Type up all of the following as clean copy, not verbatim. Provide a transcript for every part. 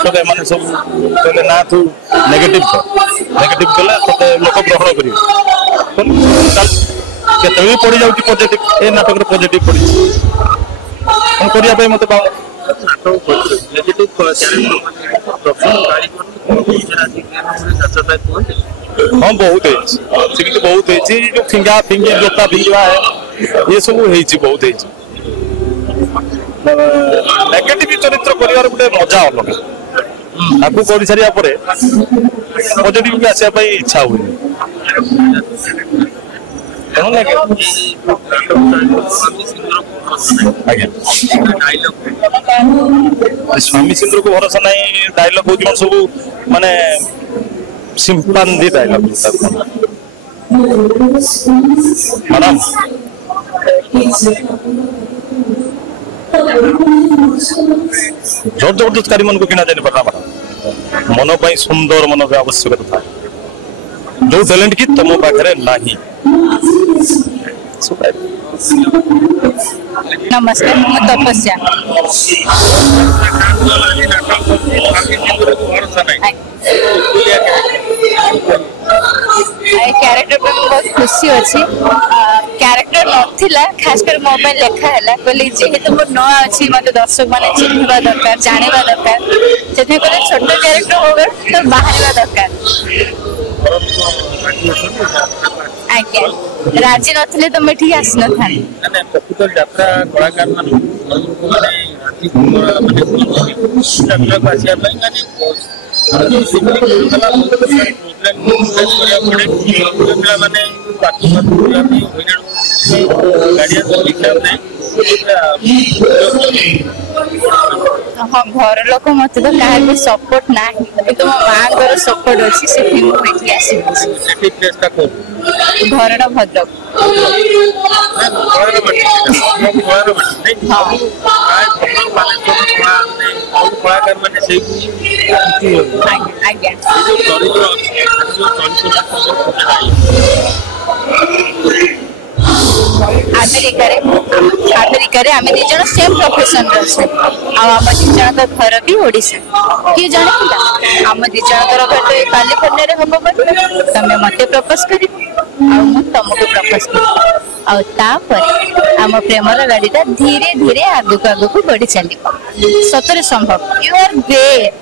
नाटक एम सब कहले ना तू नेगेटिव कले तो लोक ग्रहण करें पड़ जाऊँ पॉजिटिव ए नाटक पॉजिटिव पड़ी मत हाँ बहुत बहुत जो फिंगा फिंगी जोता फिंगा है ये सब बहुत नेगेटिव चरित्र कर गोटे मजा अलग आपको कर सारा पॉजिटिव भी आसा इच्छा हुए स्वामी सिंह को भरोसा नहीं डायलॉग हो सब माने सिंपांदी डायलॉग मैडम जोर जबरदस्तकारी मन को किना जानी पड़ना मैडम मन पर सुंदर मन का आवश्यकता था जो टैलेंट की तुम पाखे नहीं। नमस्कार मैं तपस्या कैरेक्टर पर बहुत खुशी अच्छी कैरेक्टर नथिला खास कर मोबाइल लेखा है बोली जेहेतु मोर न अच्छी मत दर्शक माने चिन्हवा दरकार जानिबा दरकार सेथे पर छोट कैरेक्टर होगा तो बाहरवा दरकार आज्ञा राजी नथिले तो मैं ठीक आस न था माने प्रकृत यात्रा कलाकार माने यात्रा पासिया पई माने गाड़िया तो लिखा हाँ घर लोक मत तो क्या सपोर्ट ना कि मो माँ सपोर्ट अच्छी से घर भद्रक अमेरिका रे आमे निजन सेम प्रोफेशन रछे आ हम निजन का घर भी ओडिसा के जाने हम निजन कर भेट कैलिफोर्निया रे हम तमे मते प्रपोज करी आ मु तुमको प्रपोज करी आ तापर हम प्रेमर गाड़ीटा धीरे धीरे आगु को बढ़ी चली सतरे संभव यू आर ग्रेट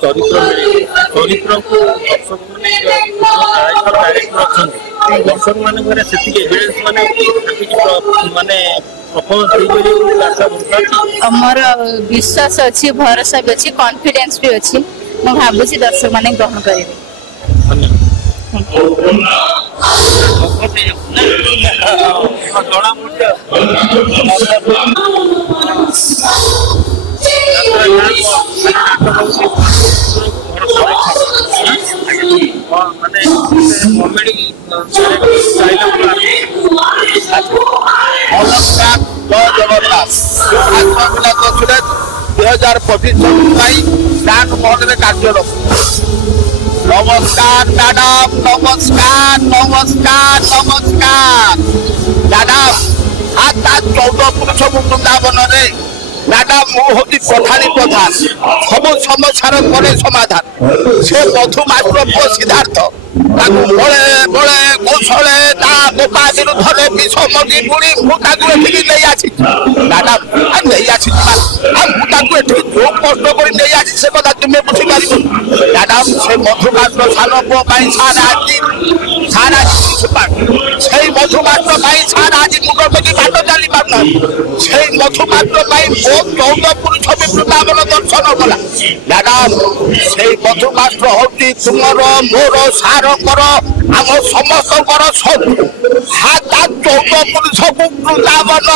चरित्र को दर्शक मान एविडेंस माने मोर विश्वास अच्छी भरोसा भी अच्छी कॉन्फिडेंस भी अच्छी मु भाबुची दर्शक माने ग्रहण करेंगे। नमस्कार मैडम नमस्कार नमस्कार नमस्कार मैडम हाथ 14 पुरुष वृंदावन मैडम मुझे प्रधानी प्रधान सब समस्यार करे समाधान से मधुमात्र पुओ सिद्धार्थ बड़े बड़े कौशले गोपा विरुद्ध विष मगी बुड़ी मुझे नहीं आसी मैडम नहीं आसी मुझे जो कष्ट कर नहीं आसी से कथा तुम्हें बुझीपार मैडम से मधुमात्र सान पुओ सारा से मधुमात्र सारा आज मुख बेगी बाट चली पारना से मधुमात्र बहुत 14 पुरुष वृंदावन दर्शन कला मैडम से मधुमात्र हूँ तुम मोर सारकर आम समस्त सब हाथ 14 पुरुष वृंदावन